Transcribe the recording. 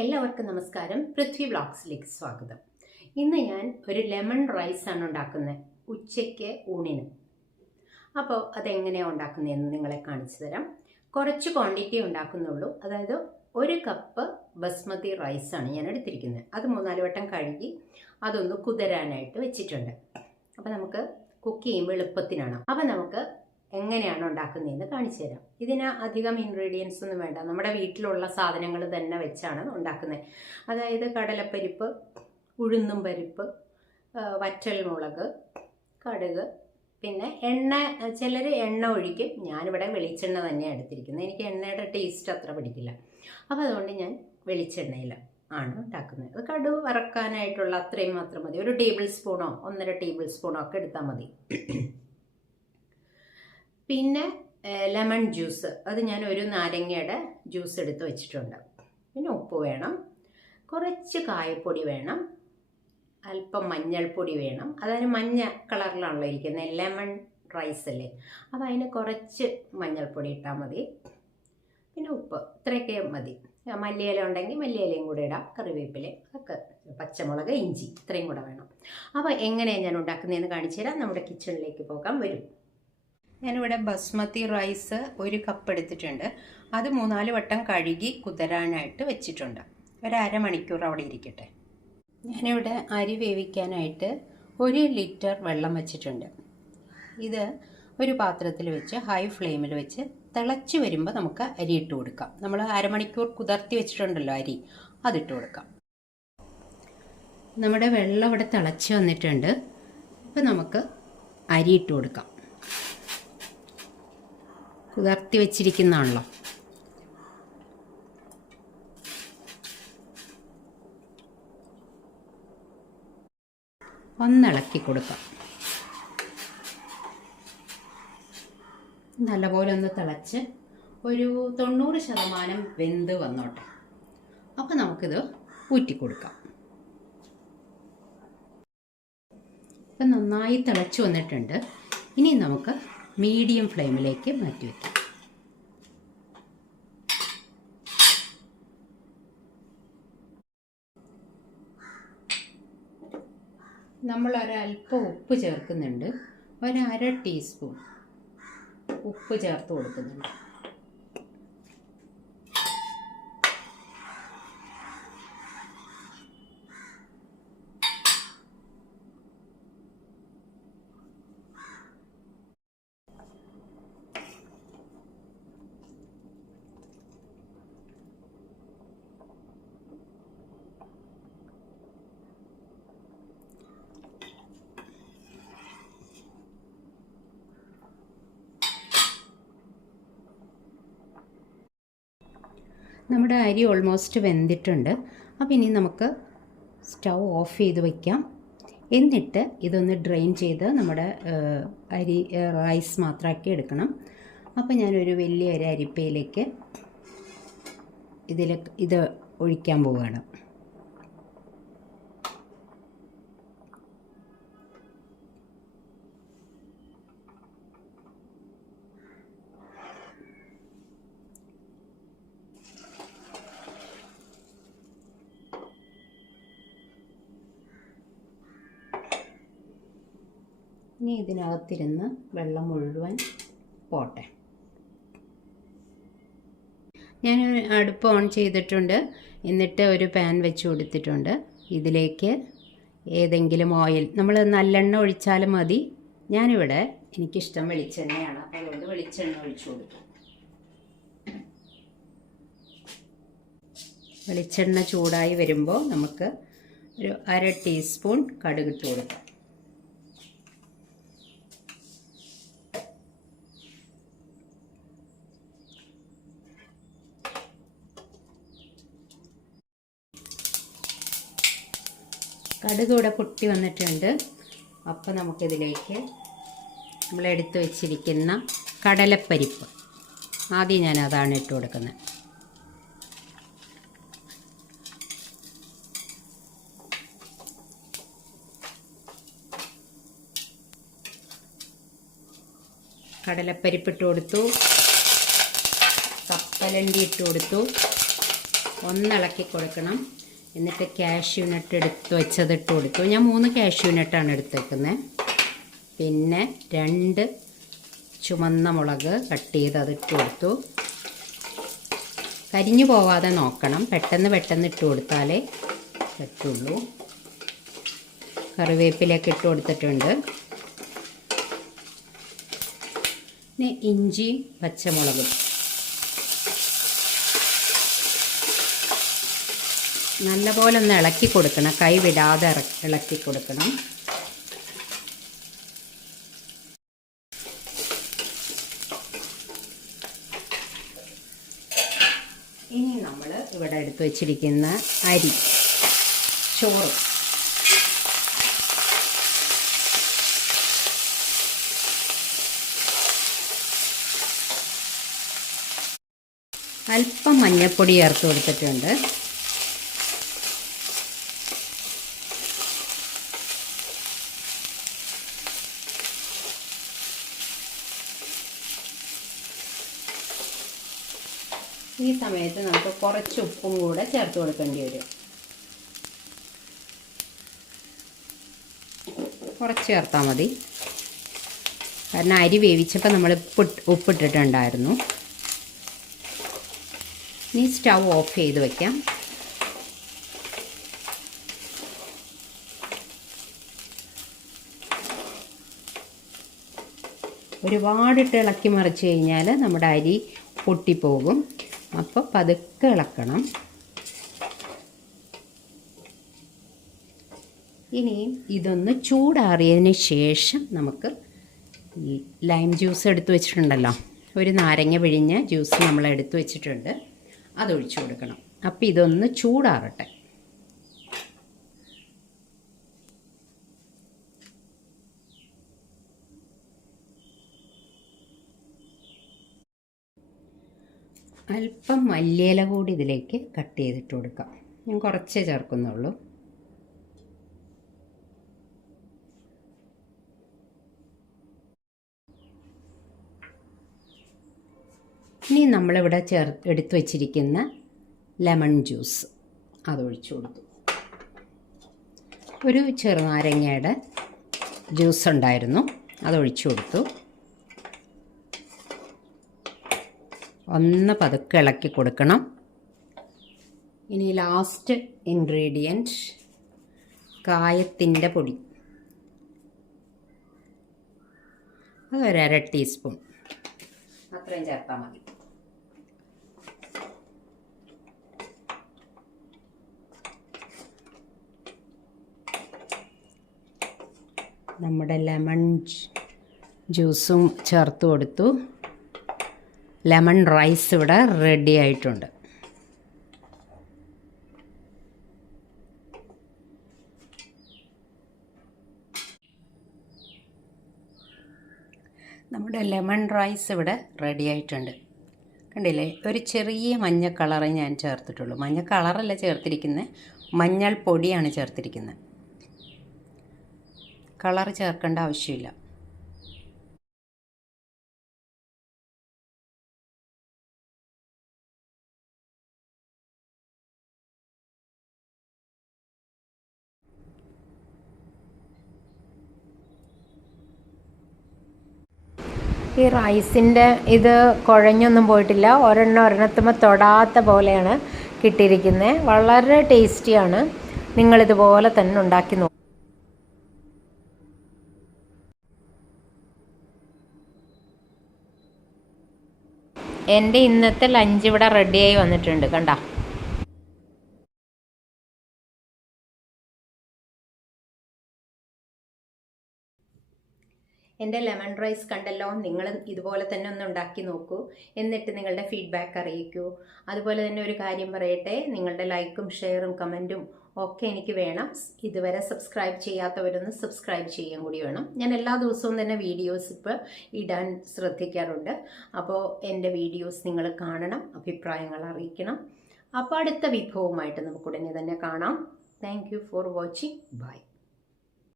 എല്ലാവർക്കും നമസ്കാരം. പൃഥ്വി വ്ളോഗ്സിലേക്ക് സ്വാഗതം. ഇന്ന് ഞാൻ ഒരു ലെമൺ റൈസ് ആണ് ഉണ്ടാക്കുന്നത്. ഉച്ചയ്ക്ക് ഊണിന്. അപ്പോൾ അതെങ്ങനെയാണ് ഉണ്ടാക്കുന്നതെന്ന് നിങ്ങളെ കാണിച്ചു തരാം. കുറച്ച് ക്വാണ്ടിറ്റി ഉണ്ടാക്കുന്നുള്ളൂ. അതായത് ഒരു കപ്പ് ബസ്മതി റൈസാണ് ഞാൻ എടുത്തിരിക്കുന്നത്. അത് മൂന്നാൽ വട്ടം കഴുകി അതൊന്ന് കുതിരാനായിട്ട് വെച്ചിട്ടുണ്ട്. അപ്പോൾ നമുക്ക് കുക്ക് ചെയ്യുമ്പോൾ എളുപ്പത്തിനാണ്. അപ്പോൾ നമുക്ക് എങ്ങനെയാണ് ഉണ്ടാക്കുന്നതെന്ന് കാണിച്ചു തരാം. ഇതിന് അധികം ഇൻഗ്രീഡിയൻസ് ഒന്നും വേണ്ട. നമ്മുടെ വീട്ടിലുള്ള സാധനങ്ങൾ തന്നെ വെച്ചാണ് ഉണ്ടാക്കുന്നത്. അതായത് കടലപ്പരിപ്പ് ഉഴുന്നും പരിപ്പ് വറ്റൽ മുളക് കടുക് പിന്നെ എണ്ണ ചിലർ എണ്ണ ഒഴിക്കും. ഞാനിവിടെ വെളിച്ചെണ്ണ തന്നെയാണ് എടുത്തിരിക്കുന്നത്. എനിക്ക് എണ്ണയുടെ ടേസ്റ്റ് അത്ര പിടിക്കില്ല. അപ്പോൾ അതുകൊണ്ട് ഞാൻ വെളിച്ചെണ്ണയിൽ ആണ് ഉണ്ടാക്കുന്നത്. അത് കടു വറക്കാനായിട്ടുള്ള അത്രയും മാത്രം മതി. ഒരു ടേബിൾ സ്പൂണോ ഒന്നര ടേബിൾ സ്പൂണോ ഒക്കെ എടുത്താൽ മതി. പിന്നെ ലെമൺ ജ്യൂസ് അത് ഞാൻ ഒരു നാരങ്ങയുടെ ജ്യൂസ് എടുത്ത് വെച്ചിട്ടുണ്ട്. പിന്നെ ഉപ്പ് വേണം. കുറച്ച് കായപ്പൊടി വേണം. അല്പം മഞ്ഞൾപ്പൊടി വേണം. അതായത് മഞ്ഞ കളറിലാണല്ലോ ഇരിക്കുന്നത് ലെമൺ റൈസ് അല്ലേ? അപ്പോൾ അതിന് കുറച്ച് മഞ്ഞൾപ്പൊടി ഇട്ടാൽ മതി. പിന്നെ ഉപ്പ് ഇത്രയൊക്കെ മതി. മല്ലിയില ഉണ്ടെങ്കിൽ മല്ലിയിലയും കൂടെ ഇടാം കറിവേപ്പില ഒക്കെ പച്ചമുളക് ഇഞ്ചി ഇത്രയും കൂടെ വേണം. അപ്പോൾ എങ്ങനെയാണ് ഞാൻ ഉണ്ടാക്കുന്നതെന്ന് കാണിച്ചു തരാം. നമ്മുടെ കിച്ചണിലേക്ക് പോകാൻ വരും. ഞാനിവിടെ ബസ്മതി റൈസ് ഒരു കപ്പ് എടുത്തിട്ടുണ്ട്. അത് മൂന്നാൽ വട്ടം കഴുകി കുതിരാനായിട്ട് വെച്ചിട്ടുണ്ട്. ഒരു അരമണിക്കൂർ അവിടെ ഇരിക്കട്ടെ. ഞാനിവിടെ അരി വേവിക്കാനായിട്ട് ഒരു ലിറ്റർ വെള്ളം വെച്ചിട്ടുണ്ട്. ഇത് ഒരു പാത്രത്തിൽ വെച്ച് ഹൈ ഫ്ലെയിമിൽ വെച്ച് തിളച്ച് വരുമ്പോൾ നമുക്ക് അരി ഇട്ട് കൊടുക്കാം. നമ്മൾ അരമണിക്കൂർ കുതിർത്തി വെച്ചിട്ടുണ്ടല്ലോ അരി അതിട്ട് കൊടുക്കാം. നമ്മുടെ വെള്ളം ഇവിടെ തിളച്ച് വന്നിട്ടുണ്ട്. ഇപ്പം നമുക്ക് അരി ഇട്ട് കൊടുക്കാം. കുതിർത്തി വെച്ചിരിക്കുന്നതാണല്ലോ. ഒന്നിളക്കി കൊടുക്കാം. നല്ലപോലെ ഒന്ന് തിളച്ച് ഒരു തൊണ്ണൂറ് ശതമാനം വെന്ത് വന്നോട്ടെ. അപ്പോൾ നമുക്കിത് ഊറ്റിക്കൊടുക്കാം ഇപ്പം നന്നായി തിളച്ച് വന്നിട്ടുണ്ട്. ഇനി നമുക്ക് മീഡിയം ഫ്ലെയിമിലേക്ക് മാറ്റി വയ്ക്കാം നമ്മൾ ഒരല്പം ഉപ്പ് ചേർക്കുന്നുണ്ട്. ഒരു അര ടീസ്പൂൺ ഉപ്പ് ചേർത്ത് കൊടുക്കുന്നുണ്ട്. നമ്മുടെ അരി ഓൾമോസ്റ്റ് വെന്തിട്ടുണ്ട്. അപ്പോൾ ഇനി നമുക്ക് സ്റ്റൗ ഓഫ് ചെയ്ത് വയ്ക്കാം എന്നിട്ട് ഇതൊന്ന് ഡ്രെയിൻ ചെയ്ത് നമ്മുടെ അരി റൈസ് മാത്രമാക്കി എടുക്കണം. അപ്പോൾ ഞാനൊരു വലിയ ഒരു അരിപ്പയിലേക്ക് ഇതിൽ ഇത് ഒഴിക്കാൻ പോവുകയാണ്. ഇനി ഇതിനകത്തിരുന്ന് വെള്ളം മുഴുവൻ പോട്ടെ. ഞാൻ അടുപ്പ് ഓൺ ചെയ്തിട്ടുണ്ട്. എന്നിട്ട് ഒരു പാൻ വെച്ച് കൊടുത്തിട്ടുണ്ട്. ഇതിലേക്ക് ഏതെങ്കിലും ഓയിൽ. നമ്മൾ നല്ലെണ്ണ ഒഴിച്ചാലും മതി. ഞാനിവിടെ എനിക്കിഷ്ടം വെളിച്ചെണ്ണയാണ്. അപ്പോൾ അതുകൊണ്ട് വെളിച്ചെണ്ണ ഒഴിച്ചു കൊടുക്കും വെളിച്ചെണ്ണ ചൂടായി വരുമ്പോൾ നമുക്ക് ഒരു അര ടീസ്പൂൺ കടുകിട്ട് കൊടുക്കാം. കടുക് ഇവിടെ പൊട്ടി വന്നിട്ടുണ്ട്. അപ്പോൾ നമുക്കിതിലേക്ക് എടുത്തു വെച്ചിരിക്കുന്ന കടലപ്പരിപ്പ്. ആദ്യം ഞാൻ അതാണ് ഇട്ട് കൊടുക്കുന്നത്. കടലപ്പരിപ്പ് ഇട്ട് കൊടുത്തു. കപ്പലണ്ടി ഇട്ട് കൊടുത്തു. ഒന്നിളക്കി കൊടുക്കണം. എന്നിട്ട് ക്യാഷ് നട്ട് എടുത്ത് വെച്ചത് ഇട്ട് കൊടുത്തു. ഞാൻ മൂന്ന് കാഷ്യൂ നട്ടാണ് എടുത്തേക്കുന്നത് പിന്നെ രണ്ട് ചുമന്ന മുളക് കട്ട് ചെയ്ത് അത് ഇട്ട് കൊടുത്തു. കരിഞ്ഞു പോവാതെ നോക്കണം. പെട്ടെന്ന് പെട്ടെന്ന് ഇട്ട് കൊടുത്താലേ പറ്റുള്ളൂ. കറിവേപ്പിലൊക്കെ ഇട്ട് കൊടുത്തിട്ടുണ്ട്. പിന്നെ ഇഞ്ചിയും പച്ചമുളകും. നല്ലപോലെ ഒന്ന് ഇളക്കി കൊടുക്കണം. കൈ വിടാതെ ഇളക്കി കൊടുക്കണം. ഇനി നമ്മൾ ഇവിടെ എടുത്തു വച്ചിരിക്കുന്ന അരി ചോറ്. അല്പം മഞ്ഞൾപ്പൊടി ചേർത്ത് കൊടുത്തിട്ടുണ്ട്. ഈ സമയത്ത് നമുക്ക് കുറച്ച് ഉപ്പും കൂടെ ചേർത്ത് കൊടുക്കേണ്ടി വരും. കുറച്ച് ചേർത്താൽ മതി. കാരണം അരി വേവിച്ചപ്പോൾ നമ്മൾ ഉപ്പിട്ട് ഉപ്പിട്ടിട്ടുണ്ടായിരുന്നു. ഇനി സ്റ്റൗ ഓഫ് ചെയ്ത് വയ്ക്കാം ഒരുപാടിട്ട് ഇളക്കി മറിച്ച് കഴിഞ്ഞാൽ നമ്മുടെ അരി പൊട്ടിപ്പോകും. അപ്പോൾ പതുക്കെ ഇളക്കണം. ഇനി ഇതൊന്ന് ചൂടാറിയതിന് ശേഷം നമുക്ക് ലൈം ജ്യൂസ് എടുത്തു വെച്ചിട്ടുണ്ടല്ലോ. ഒരു നാരങ്ങ പിഴിഞ്ഞ ജ്യൂസ് നമ്മൾ എടുത്തു വെച്ചിട്ടുണ്ട്. അതൊഴിച്ചു കൊടുക്കണം. അപ്പോൾ ഇതൊന്ന് ചൂടാറട്ടെ. അല്പം മല്ലിയില കൂടി ഇതിലേക്ക് കട്ട് ചെയ്തിട്ട് കൊടുക്കാം. ഞാൻ കുറച്ചേ ചേർക്കുന്നുള്ളൂ. ഇനി നമ്മളിവിടെ ചേർ എടുത്തു വച്ചിരിക്കുന്ന ലെമൺ ജ്യൂസ് അതൊഴിച്ചു കൊടുത്തു. ഒരു ചെറുനാരങ്ങയുടെ ജ്യൂസ് ഉണ്ടായിരുന്നു. അതൊഴിച്ചു കൊടുത്തു. ഒന്ന് പതുക്കെ ഇളക്കി കൊടുക്കണം. ഇനി ലാസ്റ്റ് ഇൻഗ്രീഡിയന്റ് കായത്തിന്റെ പൊടി. അത് ഒരര ടീസ്പൂൺ അത്രയും ചേർത്താൽ മതി. നമ്മുടെ ലെമൺ ജ്യൂസും ചേർത്ത് കൊടുത്തു. ലെമൺ റൈസ് ഇവിടെ റെഡി ആയിട്ടുണ്ട്. നമ്മുടെ ലെമൺ റൈസ് ഇവിടെ റെഡി ആയിട്ടുണ്ട്. കണ്ടില്ലേ? ഒരു ചെറിയ മഞ്ഞ കളറേ ഞാൻ ചേർത്തിട്ടുള്ളൂ. മഞ്ഞ കളറല്ല ചേർത്തിരിക്കുന്നത് മഞ്ഞൾ പൊടിയാണ് ചേർത്തിരിക്കുന്നത് കളർ ചേർക്കേണ്ട ആവശ്യമില്ല. റൈസിന്റെ ഇത് കുഴഞ്ഞൊന്നും പോയിട്ടില്ല. ഒരെണ്ണം ഒരെണ്ണത്തുമ്പോൾ തൊടാത്ത പോലെയാണ് കിട്ടിയിരിക്കുന്നത് വളരെ ടേസ്റ്റിയാണ്. നിങ്ങളിതുപോലെ തന്നെ ഉണ്ടാക്കി നോക്കും എന്റെ ഇന്നത്തെ ലഞ്ച് ഇവിടെ റെഡിയായി വന്നിട്ടുണ്ട്. കണ്ട? എന്റെ ലെമൺ റൈസ് കണ്ടല്ലോ നിങ്ങളും ഇതുപോലെ തന്നെ ഒന്ന് ഉണ്ടാക്കി നോക്കൂ. എന്നിട്ട് നിങ്ങളുടെ ഫീഡ്ബാക്ക് അറിയിക്കൂ. അതുപോലെ തന്നെ ഒരു കാര്യം പറയട്ടെ നിങ്ങളുടെ ലൈക്കും ഷെയറും കമന്റും ഒക്കെ എനിക്ക് വേണം. ഇതുവരെ സബ്സ്ക്രൈബ് ചെയ്യാത്തവരൊന്ന് സബ്സ്ക്രൈബ് ചെയ്യാൻ കൂടി വേണം. ഞാൻ എല്ലാ ദിവസവും തന്നെ വീഡിയോസ് ഇപ്പോൾ ഇടാൻ ശ്രദ്ധിക്കാറുണ്ട്. അപ്പോൾ എന്റെ വീഡിയോസ് നിങ്ങൾ കാണണം അഭിപ്രായങ്ങൾ അറിയിക്കണം. അപ്പോൾ അടുത്ത വിഭവമായിട്ട് നമുക്ക് ഉടനെ തന്നെ കാണാം. Thank for watching bye